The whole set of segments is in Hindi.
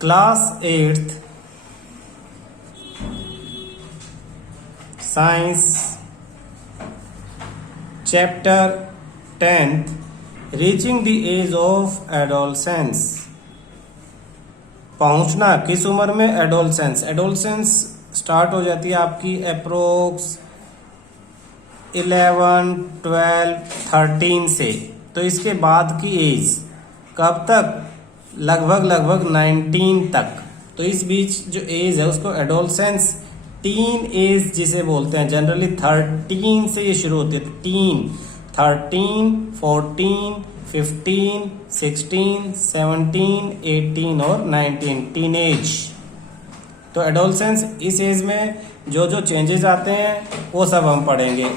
Class 8th science chapter 10th reaching the age of adolescence. पहुंचना किस उम्र में? एडोलसेंस। एडोलसेंस स्टार्ट हो जाती है आपकी अप्रोक्स 11, 12, 13 से। तो इसके बाद की एज कब तक? लगभग 19 तक। तो इस बीच जो एज है उसको एडोलसेंस टीन एज जिसे बोलते हैं। जनरली 13 से ये शुरू होती है। टीन 13, 14, 15, 16, 17, 18 और 19 टीन एज। तो एडोलसेंस इस एज में जो जो चेंजेस आते हैं वो सब हम पढ़ेंगे।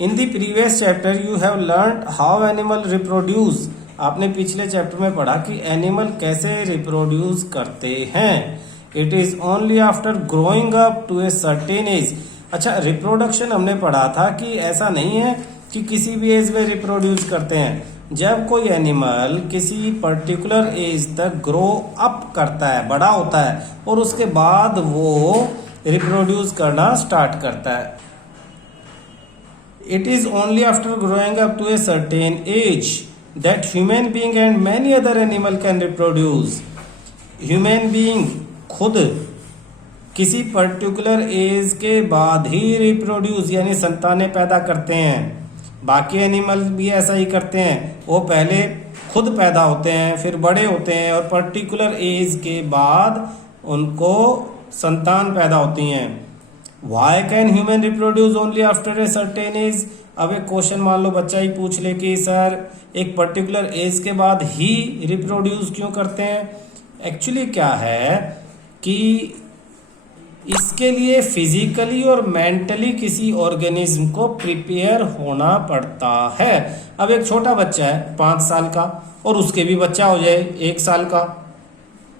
In the previous chapter you have learn how animal reproduce. आपने पिछले चैप्टर में पढ़ा कि एनिमल कैसे रिप्रोड्यूस करते हैं। It is only after growing up to a certain age. अच्छा, रिप्रोडक्शन हमने पढ़ा था कि ऐसा नहीं है कि किसी भी एज में रिप्रोड्यूस करते हैं। जब कोई एनिमल किसी पर्टिकुलर एज तक ग्रो अप करता है, बड़ा होता है, और उसके बाद वो रिप्रोड्यूस करना स्टार्ट करता है। It is only after growing up to a certain age that human being and many other animal can reproduce. Human being खुद किसी पर्टिकुलर एज के बाद ही रिप्रोड्यूस यानी संतानें पैदा करते हैं। बाकी एनिमल भी ऐसा ही करते हैं। वो पहले खुद पैदा होते हैं, फिर बड़े होते हैं और पर्टिकुलर एज के बाद उनको संतान पैदा होती हैं। Why can human reproduce only after a certain age? अब एक क्वेश्चन मान लो बच्चा ही पूछ ले कि सर एक पर्टिकुलर एज के बाद ही रिप्रोड्यूस क्यों करते हैं? एक्चुअली क्या है कि इसके लिए फिजिकली और मेंटली किसी ऑर्गेनिज्म को प्रिपेयर होना पड़ता है। अब एक छोटा बच्चा है 5 साल का और उसके भी बच्चा हो जाए 1 साल का,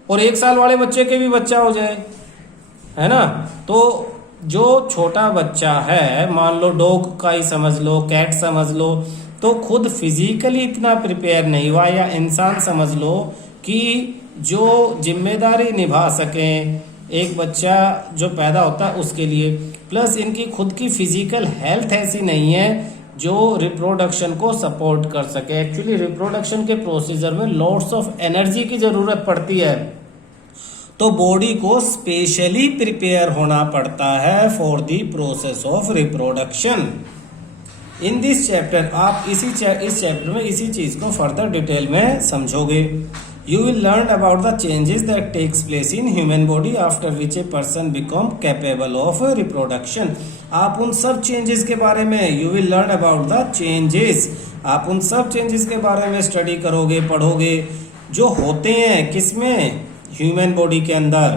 और 1 साल वाले बच्चे के भी बच्चा हो जाए, है ना? तो जो छोटा बच्चा है, मान लो डॉग का ही समझ लो, कैट समझ लो, तो खुद फिजिकली इतना प्रिपेयर नहीं हुआ, या इंसान समझ लो कि जो जिम्मेदारी निभा सके एक बच्चा जो पैदा होता है उसके लिए, प्लस इनकी खुद की फिजिकल हेल्थ ऐसी नहीं है जो रिप्रोडक्शन को सपोर्ट कर सके। एक्चुअली रिप्रोडक्शन के प्रोसीजर में लॉट्स ऑफ एनर्जी की जरूरत पड़ती है, तो बॉडी को स्पेशली प्रिपेयर होना पड़ता है for the process of reproduction. In this chapter आप इस चैप्टर में इसी चीज को फर्दर डिटेल में समझोगे। You will learn about the changes that takes place in human body after which a person become capable of reproduction. आप उन सब चेंजेस के बारे में, you will learn about the changes, आप उन सब चेंजेस के बारे में स्टडी करोगे, पढ़ोगे, जो होते हैं किसमें? ह्यूमन बॉडी के अंदर,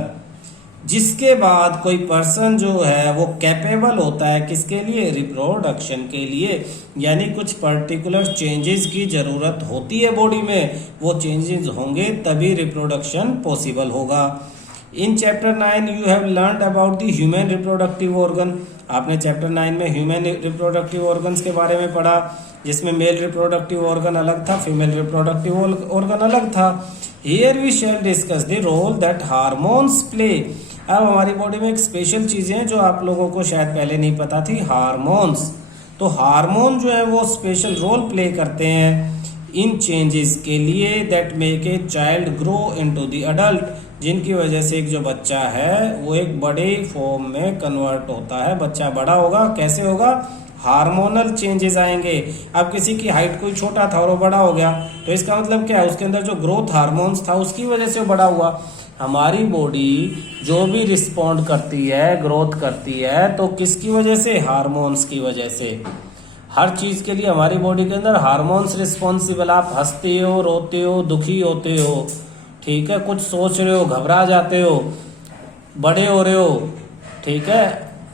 जिसके बाद कोई पर्सन जो है वो कैपेबल होता है किसके लिए? रिप्रोडक्शन के लिए। यानी कुछ पर्टिकुलर चेंजेस की जरूरत होती है बॉडी में, वो चेंजेस होंगे तभी रिप्रोडक्शन पॉसिबल होगा। In chapter 9 you have learn about the human reproductive organ. आपने चैप्टर 9 में ह्यूमन रिप्रोडक्टिव ऑर्गन्स के बारे में पढ़ा, जिसमें मेल रिप्रोडक्टिव ऑर्गन अलग था, फीमेल रिप्रोडक्टिव ऑर्गन अलग था। Here we shall discuss the role that hormones play. अब हमारी बॉडी में एक स्पेशल चीजें हैं जो आप लोगों को शायद पहले नहीं पता थी, हार्मोन्स। तो हार्मोन जो है वो स्पेशल रोल प्ले करते हैं इन चेंजेस के लिए that make a child grow into the adult, जिनकी वजह से एक जो बच्चा है वो एक बड़े फॉर्म में कन्वर्ट होता है। बच्चा बड़ा होगा, कैसे होगा? हार्मोनल चेंजेस आएंगे। अब किसी की हाइट कोई छोटा था और वो बड़ा हो गया, तो इसका मतलब क्या है? उसके अंदर जो ग्रोथ हार्मोन्स था उसकी वजह से वो बड़ा हुआ। हमारी बॉडी जो भी रिस्पॉन्ड करती है, ग्रोथ करती है, तो किसकी वजह से? हार्मोन्स की वजह से। हर चीज के लिए हमारी बॉडी के अंदर हार्मोन्स रिस्पॉन्सिबल। आप हंसते हो, रोते हो, दुखी होते हो, ठीक है, कुछ सोच रहे हो, घबरा जाते हो, बड़े हो रहे हो, ठीक है,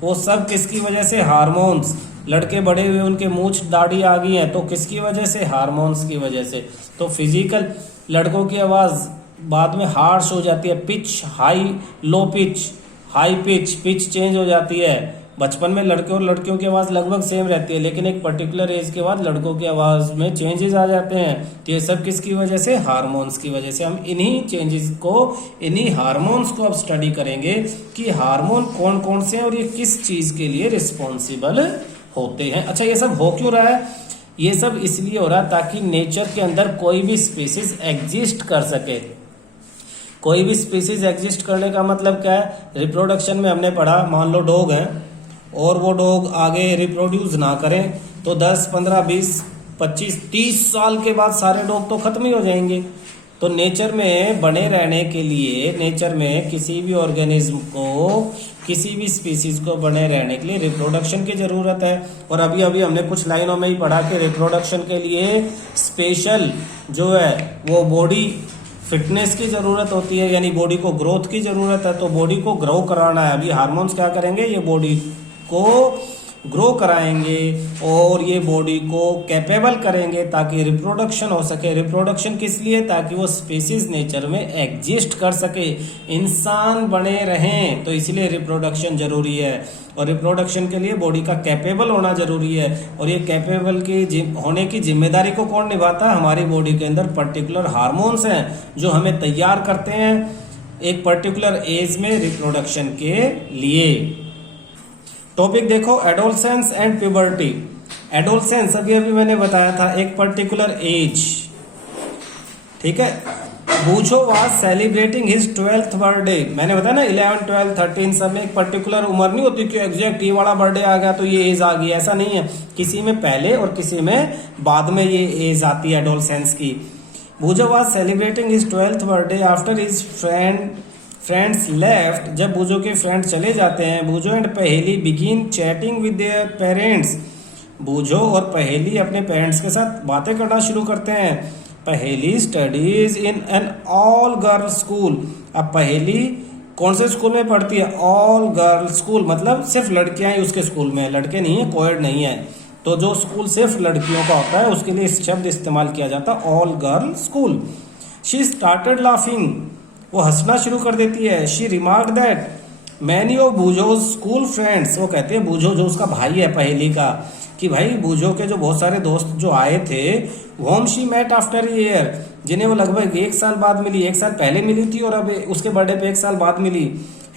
वो सब किसकी वजह से? हार्मोन्स। लड़के बड़े हुए, उनके मूछ दाढ़ी आ गई है, तो किसकी वजह से? हार्मोन्स की वजह से। तो फिजिकल, लड़कों की आवाज बाद में हार्श हो जाती है, pitch high, low pitch, high pitch, pitch change हो जाती है, बचपन में लड़के और लड़कियों की आवाज़ लगभग सेम रहती है, लेकिन एक पर्टिकुलर एज के बाद लड़कों की आवाज़ में चेंजेस आ जाते हैं। तो ये सब किसकी वजह से? हार्मोन्स की वजह से। हम इन्हीं चेंजेस को, इन्हीं हार्मोन्स को अब स्टडी करेंगे कि हार्मोन कौन कौन से हैं और ये किस चीज़ के लिए रिस्पॉन्सिबल होते हैं। अच्छा, ये सब हो क्यों रहा है? ये सब इसलिए हो रहा है ताकि नेचर के अंदर कोई भी स्पीसीज एग्जिस्ट कर सके। कोई भी स्पीसीज एग्जिस्ट करने का मतलब क्या है? रिप्रोडक्शन में हमने पढ़ा, मान लो डॉग है और वो डॉग आगे रिप्रोड्यूस ना करें तो 10, 15, 20, 25, 30 साल के बाद सारे डॉग तो खत्म ही हो जाएंगे। तो नेचर में बने रहने के लिए, नेचर में किसी भी ऑर्गेनिज्म को, किसी भी स्पीसीज को बने रहने के लिए रिप्रोडक्शन की ज़रूरत है। और अभी अभी हमने कुछ लाइनों में ही पढ़ा कि रिप्रोडक्शन के लिए स्पेशल जो है वो बॉडी फिटनेस की ज़रूरत होती है, यानी बॉडी को ग्रोथ की ज़रूरत है। तो बॉडी को ग्रो कराना है। अभी हार्मोन्स क्या करेंगे? ये बॉडी को ग्रो कराएंगे और ये बॉडी को कैपेबल करेंगे ताकि रिप्रोडक्शन हो सके। रिप्रोडक्शन किस लिए? ताकि वो स्पीसीज नेचर में एग्जिस्ट कर सके, इंसान बने रहें, तो इसलिए रिप्रोडक्शन जरूरी है। और रिप्रोडक्शन के लिए बॉडी का कैपेबल होना जरूरी है। और ये कैपेबल की होने की जिम्मेदारी को कौन निभाता है? हमारी बॉडी के अंदर पर्टिकुलर हार्मोन्स हैं जो हमें तैयार करते हैं एक पर्टिकुलर एज में रिप्रोडक्शन के लिए। टॉपिक देखो, एडोलसेंस एंड प्यूबर्टी। एडोलसेंस अभी अभी मैंने बताया था, एक पर्टिकुलर एज, ठीक है। बूझो was celebrating his 12th birthday. मैंने बताया ना 11, 12, 13 सब में एक पर्टिकुलर उम्र नहीं होती कि एग्जैक्ट ये वाला बर्थडे आ गया तो ये एज आ गई, ऐसा नहीं है। किसी में पहले और किसी में बाद में ये एज आती है एडोलसेंस की। Boojho was celebrating his 12th birthday after his friends left. जब बूझो के फ्रेंड चले जाते हैं, Boojho and Paheli begin chatting with their parents. Boojho और पहेली अपने पेरेंट्स के साथ बातें करना शुरू करते हैं। पहेली studies in an all girls school. अब पहेली कौन से स्कूल में पढ़ती है? ऑल गर्ल्स स्कूल, मतलब सिर्फ लड़कियां ही उसके स्कूल में है, लड़के नहीं है, कोएड नहीं है। तो जो स्कूल सिर्फ लड़कियों का होता है उसके लिए इस शब्द इस्तेमाल किया जाता है, all girl school. She started laughing, वो हंसना शुरू कर देती है। She remark that many of Boojho school friends, वो कहते हैं बूझो जो उसका भाई है पहेली का, कि भाई बूझो के जो बहुत सारे दोस्त जो आए थे, whom she met after year, जिन्हें वो लगभग 1 साल बाद मिली, 1 साल पहले मिली थी और अब उसके बर्थडे पे 1 साल बाद मिली।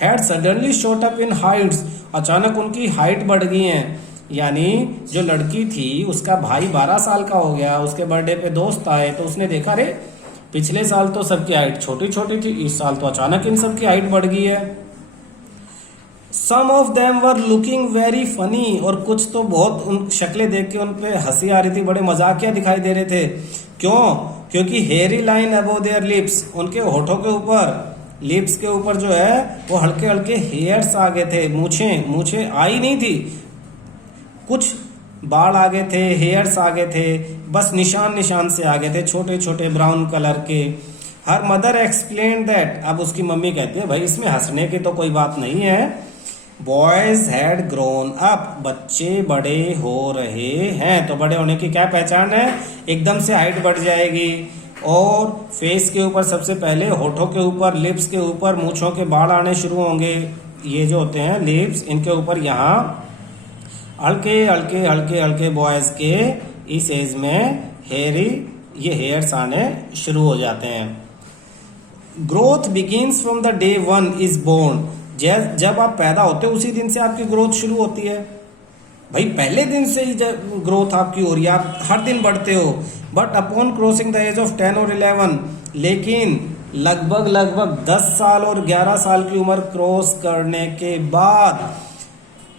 Had suddenly shot up in heights, अचानक उनकी हाइट बढ़ गई है। यानी जो लड़की थी उसका भाई 12 साल का हो गया, उसके बर्थडे पे दोस्त आए तो उसने देखा रे पिछले साल तो सबकी हाइट छोटी छोटी थी, इस साल तो अचानक इन सबकी हाइट बढ़ गई है। Some of them were looking very funny, और कुछ तो बहुत उन शक्लें देख के उन पे हंसी आ रही थी, बड़े मजाकिया दिखाई दे रहे थे। क्यों? क्योंकि hairy line above there lips, उनके होठों के ऊपर, लिप्स के ऊपर जो है वो हल्के हल्के हेयर्स आ गए थे। मूछें आई नहीं थी, कुछ बाल आ गए थे, हेयर्स आ गए थे, बस निशान से आ गए थे, छोटे छोटे ब्राउन कलर के। हर मदर एक्सप्लेन दैट, अब उसकी मम्मी कहती है भाई इसमें हंसने की तो कोई बात नहीं है। बॉयज हैड ग्रोन अप, बच्चे बड़े हो रहे हैं। तो बड़े होने की क्या पहचान है? एकदम से हाइट बढ़ जाएगी और फेस के ऊपर सबसे पहले, होठों के ऊपर, लिप्स के ऊपर मूंछों के बाल आने शुरू होंगे। ये जो होते हैं लिप्स, इनके ऊपर यहाँ हल्के हल्के हल्के हल्के बॉयज के इस एज में ये हेयर्स आने शुरू हो जाते हैं। Growth begins from the day one is born, जब आप पैदा होते हो उसी दिन से आपकी ग्रोथ शुरू होती है। भाई पहले दिन से ही ग्रोथ आपकी हो रही है, आप हर दिन बढ़ते हो। But upon crossing the age of 10 और 11, लेकिन लगभग 10 साल और 11 साल की उम्र क्रॉस करने के बाद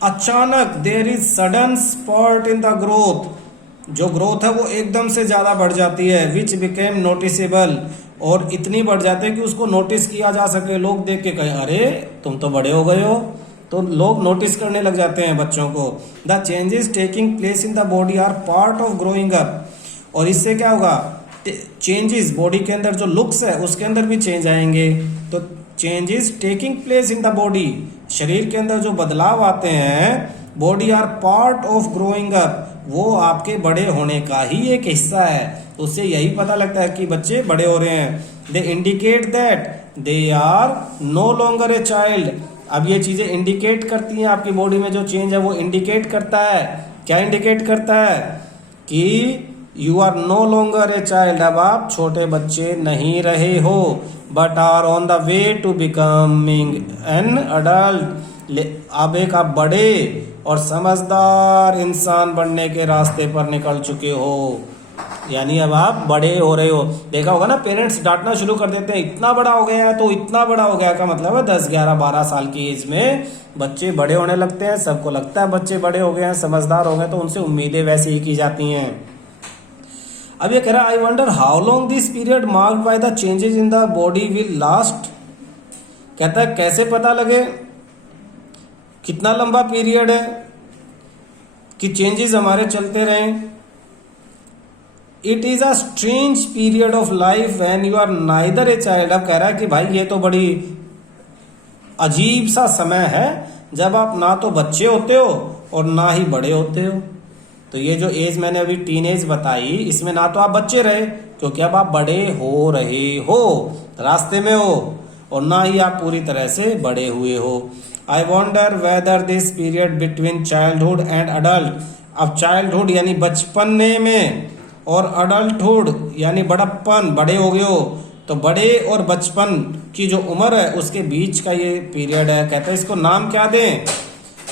अचानक there is sudden spurt in the growth, जो ग्रोथ है वो एकदम से ज्यादा बढ़ जाती है। विच बिकेम नोटिसेबल, और इतनी बढ़ जाती है कि उसको नोटिस किया जा सके। लोग देख के कहे अरे तुम तो बड़े हो गए हो, तो लोग नोटिस करने लग जाते हैं बच्चों को। The changes taking place in the body are part of growing up, और इससे क्या होगा? चेंजेस बॉडी के अंदर जो लुक्स है उसके अंदर भी चेंज आएंगे। तो changes taking place in the body, शरीर के अंदर जो बदलाव आते हैं, body are part of growing up, वो आपके बड़े होने का ही एक हिस्सा है। उससे यही पता लगता है कि बच्चे बड़े हो रहे हैं। They indicate that they are no longer a child, अब ये चीजें इंडिकेट करती हैं आपकी बॉडी में जो चेंज है वो इंडिकेट करता है, क्या इंडिकेट करता है कि you are no longer a child, अब आप छोटे बच्चे नहीं रहे हो, but are on the way to becoming an adult, अब एक आप बड़े और समझदार इंसान बनने के रास्ते पर निकल चुके हो, यानी अब आप बड़े हो रहे हो। देखा होगा ना, पेरेंट्स डांटना शुरू कर देते हैं, इतना बड़ा हो गया है, तो इतना बड़ा हो गया का मतलब है 10, 11, 12 साल की एज में बच्चे बड़े होने लगते हैं। सबको लगता है बच्चे बड़े हो गए हैं, समझदार हो गए, तो उनसे उम्मीदें वैसे ही की जाती हैं। अब ये कह रहा है I wonder how long this period marked by the changes in the body will last. कहता है कैसे पता लगे कितना लंबा पीरियड है कि चेंजेस हमारे चलते रहें। It is a strange period of life when you are neither a child. अब कह रहा है कि भाई ये तो बड़ी अजीब सा समय है जब आप ना तो बच्चे होते हो और ना ही बड़े होते हो। तो ये जो एज मैंने अभी टीन एज बताई, इसमें ना तो आप बच्चे रहे क्योंकि अब आप बड़े हो रहे हो, रास्ते में हो, और ना ही आप पूरी तरह से बड़े हुए हो। I wonder whether this period between childhood and adult. अब चाइल्डहुड यानी बचपने में और अडल्टहुड यानी बड़प्पन, बड़े हो गए हो, तो बड़े और बचपन की जो उम्र है उसके बीच का ये पीरियड है। कहते हैं इसको नाम क्या दें।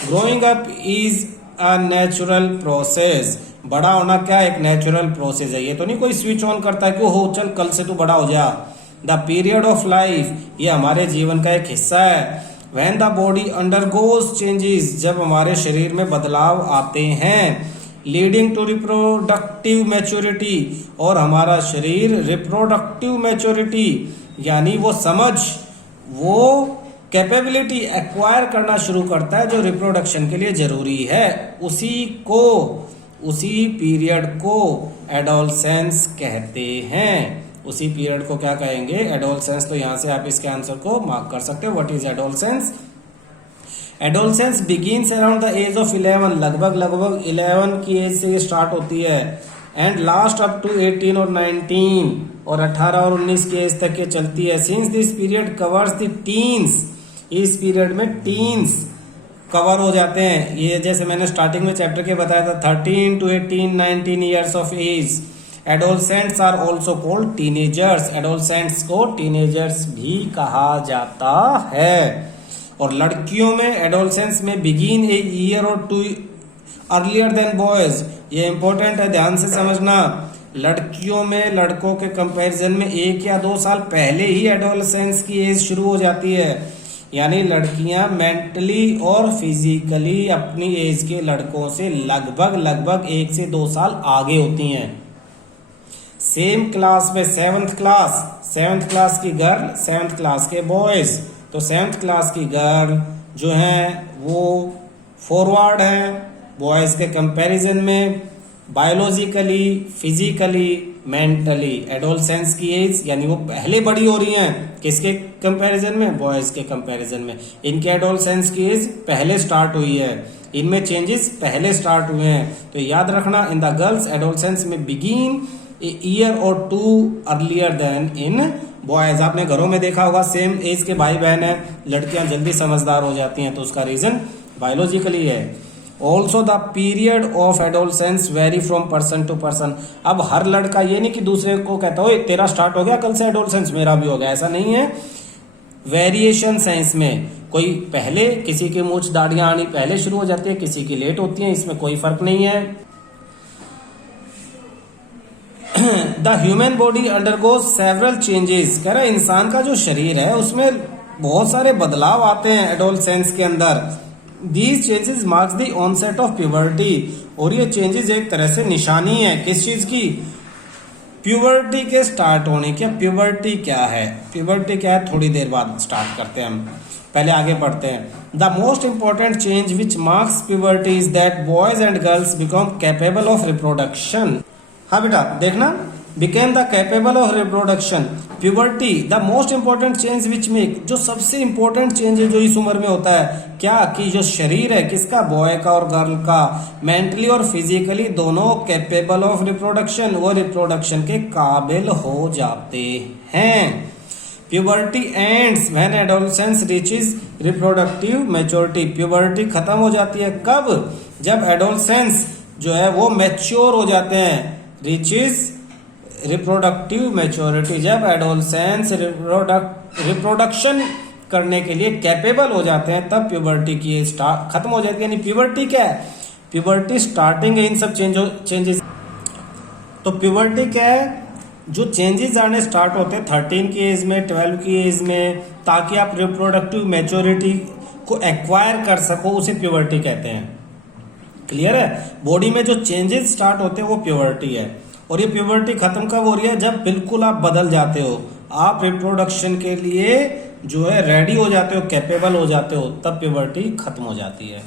Growing up is a natural process. बड़ा होना क्या एक नेचुरल प्रोसेस है, ये तो नहीं कोई स्विच ऑन करता है कि हो चल कल से तू बड़ा हो जा। द पीरियड ऑफ लाइफ, ये हमारे जीवन का एक हिस्सा है। When the body undergoes changes, जब हमारे शरीर में बदलाव आते हैं। लीडिंग टू रिप्रोडक्टिव मैच्योरिटी, और हमारा शरीर रिप्रोडक्टिव मैच्योरिटी यानी वो समझ, वो कैपेबिलिटी एक्वायर करना शुरू करता है जो रिप्रोडक्शन के लिए जरूरी है। उसी पीरियड को एडोलसेंस कहते हैं। उसी पीरियड को क्या कहेंगे, एडोलसेंस। तो यहां से आप इसके आंसर को मार्क कर सकते हो। What is adolescence. Adolescence begins around the age of 11, लगभग 11 की एज से ये स्टार्ट होती है, एंड लास्ट अप टू 18 और 19, और 18 और 19 की एज तक ये चलती है। Since this period covers the teens, इस पीरियड में टीन्स कवर हो जाते हैं। ये जैसे मैंने स्टार्टिंग में चैप्टर के बताया था, 13 to 18, 19 years of age. Adolescents are also called teenagers. Adolescents को टीनेजर्स भी कहा जाता है। और लड़कियों में एडोलसेंस में बिगिन ए ईयर और 2 अर्लियर देन बॉयज। ये इंपॉर्टेंट है, ध्यान से समझना। लड़कियों में लड़कों के कंपैरिजन में 1 या 2 साल पहले ही एडोलसेंस की एज शुरू हो जाती है। यानी लड़कियां मेंटली और फिजिकली अपनी एज के लड़कों से लगभग 1 से 2 साल आगे होती हैं। सेम क्लास में 7th क्लास की गर्ल, 7th क्लास के बॉयज। तो 7th क्लास की गर्ल जो है वो फॉरवर्ड है बॉयज के कंपैरिजन में, बायोलॉजिकली, फिजिकली, मेंटली। एडोलसेंस की एज यानी वो पहले बड़ी हो रही हैं, किसके कंपैरिजन में, बॉयज के कंपैरिजन में। इनके एडोलसेंस की एज पहले स्टार्ट हुई है, इनमें चेंजेस पहले स्टार्ट हुए हैं। तो याद रखना, इन द गर्ल्स एडोलसेंस में बिगिन ए ईयर और 2 अर्लियर देन इन बॉयज। आपने घरों में देखा होगा, सेम एज के भाई बहन है, लड़कियां जल्दी समझदार हो जाती हैं, तो उसका रीजन बायोलॉजिकली है। Also the period of adolescence vary from person to person. अब हर लड़का ये नहीं कि दूसरे को कहता हो तेरा स्टार्ट हो गया कल से एडोलसेंस, मेरा भी हो गया, ऐसा नहीं है। वेरिएशन है इसमें, कोई पहले, किसी की मूछ दाढ़ियां आनी पहले शुरू हो जाती है, किसी की लेट होती है, इसमें कोई फर्क नहीं है। The human body undergoes several changes. कह रहा है इंसान का जो शरीर है उसमें बहुत सारे बदलाव आते हैं एडोलसेंस के अंदर। These changes marks the onset of puberty. और ये चेंजेस एक तरह से निशानी है किस चीज की, प्यूबर्टी के स्टार्ट होने की। प्यूबर्टी क्या है, प्यूबर्टी क्या है थोड़ी देर बाद स्टार्ट करते हैं हम, पहले आगे पढ़ते हैं। The most important change which marks puberty is that boys and girls become capable of reproduction. हाँ बेटा देखना, became the capable of reproduction. Puberty the most important change which make, जो सबसे इंपॉर्टेंट चेंज है जो इस उम्र में होता है, क्या कि जो शरीर है किसका, बॉय का और गर्ल का, मेंटली और फिजिकली दोनों कैपेबल ऑफ रिप्रोडक्शन, वो रिप्रोडक्शन के काबिल हो जाते हैं। Puberty ends when adolescence reaches reproductive maturity. Puberty खत्म हो जाती है कब? जब एडोलसेंस जो है वो मैच्योर हो जाते हैं। रीचेस रिप्रोडक्टिव मैच्योरिटी, जब एडोलसेंस रिप्रोडक्शन करने के लिए कैपेबल हो जाते हैं तब प्यूबर्टी की एज खत्म हो जाती है। यानी प्यूबर्टी क्या है? प्यूबर्टी स्टार्टिंग है इन सब चेंजेस। तो प्यूबर्टी क्या है? जो चेंजेस आने स्टार्ट होते हैं 13 की एज में, 12 की एज में, ताकि आप रिप्रोडक्टिव मैच्योरिटी को एक्वायर कर सको, उसे प्यूबर्टी कहते हैं। क्लियर है? बॉडी में जो चेंजेस स्टार्ट होते हैं वो प्यूबर्टी है। और ये प्यूबर्टी खत्म कब हो रही है? जब बिल्कुल आप बदल जाते हो, आप रिप्रोडक्शन के लिए जो है रेडी हो जाते हो, कैपेबल हो जाते हो, तब प्यूबर्टी खत्म हो जाती है।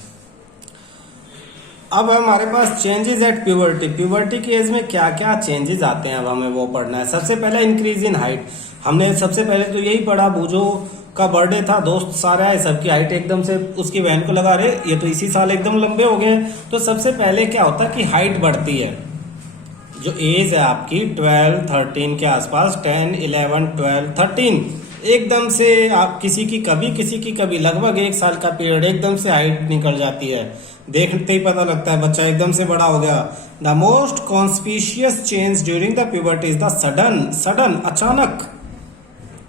अब हमारे पास चेंजेस एट प्यूबर्टी। प्यूबर्टी की एज में क्या क्या चेंजेस आते हैं, अब हमें वो पढ़ना है। सबसे पहले इंक्रीज इन हाइट। हमने सबसे पहले तो यही पढ़ा, बूझो का बर्थडे था, दोस्त सारे आए, सबकी हाइट एकदम से उसकी बहन को लगा रहे ये तो इसी साल एकदम लंबे हो गए। तो सबसे पहले क्या होता है कि हाइट बढ़ती है। जो एज है आपकी 12, 13 के आसपास, 10, 11, 12, 13, एकदम से आप किसी की कभी लगभग 1 साल का पीरियड एकदम से हाइट निकल जाती है। देखते ही पता लगता है बच्चा एकदम से बड़ा हो गया। The most conspicuous change during the puberty is the sudden, अचानक।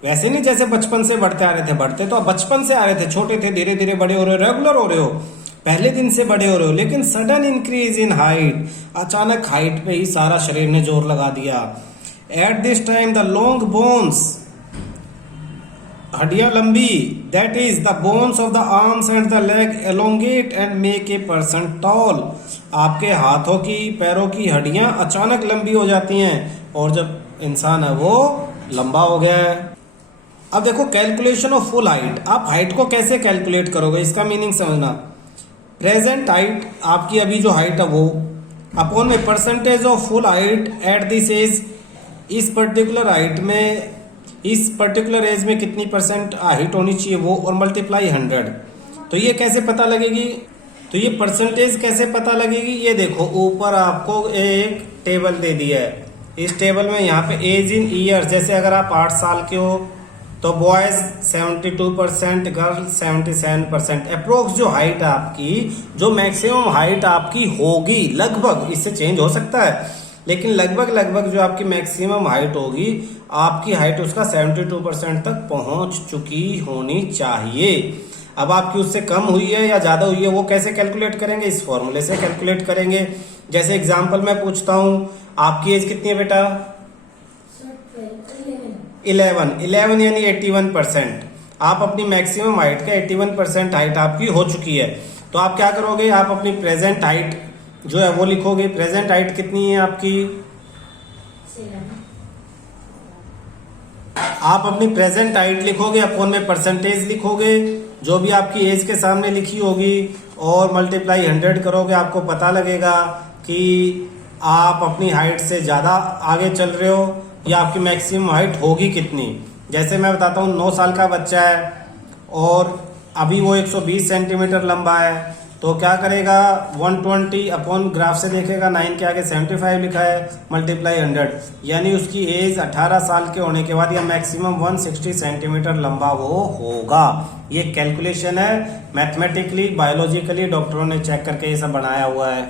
वैसे नहीं जैसे बचपन से बढ़ते आ रहे थे, बढ़ते तो बचपन से आ रहे थे, छोटे थे, धीरे धीरे बड़े हो रहे हो, रेगुलर हो रहे हो, पहले दिन से बड़े हो रहे हो, लेकिन सडन इंक्रीज इन हाइट, अचानक हाइट पे ही सारा शरीर ने जोर लगा दिया। At this time the long bones, हड्डियां लंबी, that is the bones of the arms and the leg elongate and make a person tall. आपके हाथों की, पैरों की हड्डियां अचानक लंबी हो जाती हैं और जब इंसान है वो लंबा हो गया है। अब देखो कैलकुलेशन ऑफ फुल हाइट। आप हाइट को कैसे कैलकुलेट करोगे, इसका मीनिंग समझना। प्रेजेंट हाइट, आपकी अभी जो हाइट है वो, अपॉन में percentage of full height at this age, इस पर्टिकुलर हाइट में, इस पर्टिकुलर एज में कितनी परसेंट हाइट होनी चाहिए वो, और मल्टीप्लाई 100। तो ये कैसे पता लगेगी? तो ये परसेंटेज कैसे पता लगेगी? ये देखो ऊपर आपको एक टेबल दे दिया है। इस टेबल में यहाँ पे एज इन ईयर्स, जैसे अगर आप 8 साल के हो तो बॉयज 72%, गर्ल 77%। अप्रोक्स जो हाइट आपकी, जो मैक्सिमम हाइट आपकी होगी, लगभग, इससे चेंज हो सकता है, लेकिन लगभग जो आपकी मैक्सिमम हाइट होगी, आपकी हाइट उसका 72% तक पहुंच चुकी होनी चाहिए। अब आपकी उससे कम हुई है या ज्यादा हुई है, वो कैसे कैलकुलेट करेंगे? इस फॉर्मूले से कैलकुलेट करेंगे। जैसे एग्जांपल मैं पूछता हूं, आपकी एज कितनी है बेटा? 11 यानी 81%। आप अपनी मैक्सिमम हाइट का 81% हाइट आपकी हो चुकी है। तो आप क्या करोगे? आप अपनी प्रेजेंट हाइट जो है वो लिखोगे। प्रेजेंट हाइट कितनी है आपकी? आप अपनी प्रेजेंट हाइट लिखोगे, अपॉन में परसेंटेज लिखोगे, जो भी आपकी एज के सामने लिखी होगी, और मल्टीप्लाई 100 करोगे। आपको पता लगेगा कि आप अपनी हाइट से ज्यादा आगे चल रहे हो या आपकी मैक्सिमम हाइट होगी कितनी। जैसे मैं बताता हूँ, 9 साल का बच्चा है और अभी वो 120 सेंटीमीटर लंबा है, तो क्या करेगा? 120 अपॉन ग्राफ से देखेगा, 9 के आगे 75 लिखा है, मल्टीप्लाई 100, यानी उसकी एज 18 साल के होने के बाद या मैक्सिमम 160 सेंटीमीटर लंबा वो होगा। ये कैलकुलेशन है, मैथमेटिकली, बायोलॉजिकली डॉक्टरों ने चेक करके ये सब बनाया हुआ है।